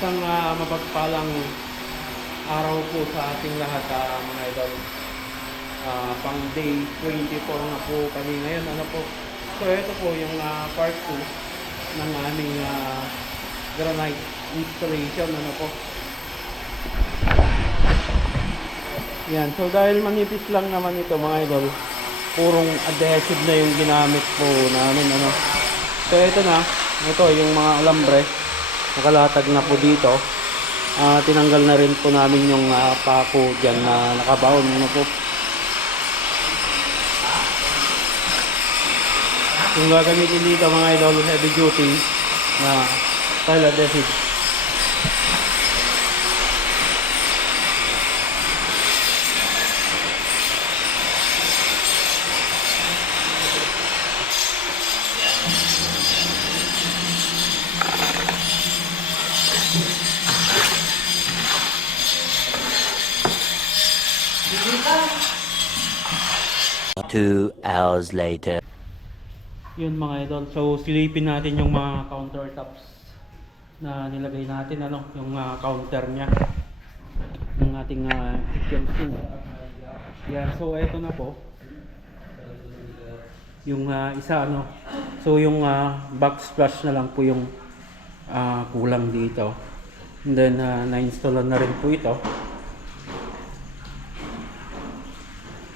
Isang ah, mapagpalang araw po sa ating lahat, ah, mga idol. Ah, pang day 24 na po kami ngayon. Ano po? So, ito po yung ah, part 2 ng aming ah, granite installation. Ano po? Yan. So, dahil manipis lang naman ito, mga idol, purong adhesive na yung ginamit po namin. Ano? So, ito na. Ito, yung mga alambre. Nakalatag na po dito. Ah, tinanggal na rin po namin yung ah, pako dyan na nakabaon. Ano po? Yung gagamitin dito mga idol, heavy duty na style adhesive. Two hours later. Yun mga idol. So silipin natin yung mga countertops na nilagay natin ano, yung ah, counter niya ng ating uh, kitchen sink. Yan, so eto na po. Yung ah, isa ano. So yung ah, backsplash na lang po yung ah, kulang dito. And then ah, na-installan na rin po ito.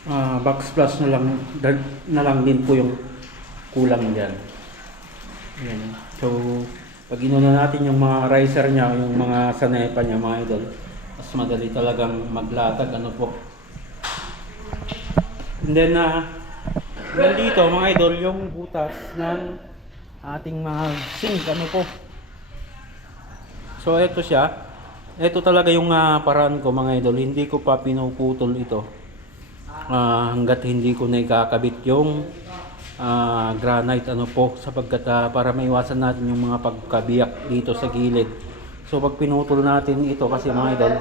Ah, backsplash na lang na lang din po yung kulang diyan. Ayan. So, pag inuna natin yung mga riser niya, yung mga sanepa niya, mga idol, mas madali talagang maglatag, ano po. And then, na dito, mga idol, yung butas ng ating mga sink, ano po. So, ito siya. Ito talaga yung ah, paraan ko, mga idol. Hindi ko pa pinuputol ito. Ah, hanggat hindi ko na ikakabit yung ah, granite ano po sapagkat ah, para maiwasan natin yung mga pagkabiyak dito sa gilid. So pag pinutol natin ito kasi mga idol,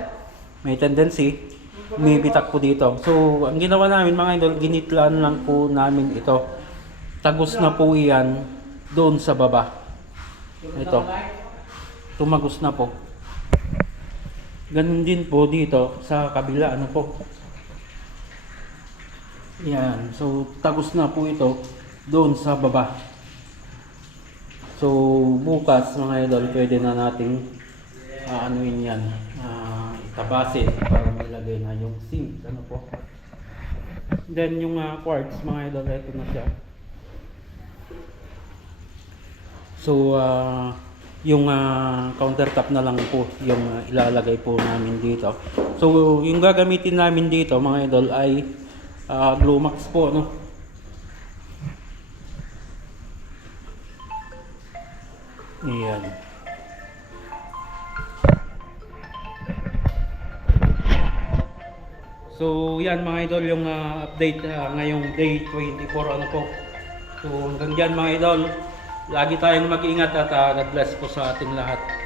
may tendency umibitak po dito. So ang ginawa namin mga idol, ginitlaan lang po namin ito. Tagos na po iyan doon sa baba. Ito. Tumagos na po. Ganun din po dito sa kabila ano po. Yan. So, tagos na po ito doon sa baba. So, bukas mga idol, pwede na nating uh, anuin yan. Uh, itabasin para mailagay na yung sink. Ano po. Then, yung uh, quartz mga idol, ito na siya. So, uh, yung uh, countertop na lang po yung uh, ilalagay po namin dito. So, yung gagamitin namin dito mga idol ay uh, Glumax po no. Ayan. So yan mga idol yung uh, update uh, ngayong day 24 ano po. So hanggang dyan mga idol. Lagi tayong mag-ingat at uh, God bless po sa ating lahat.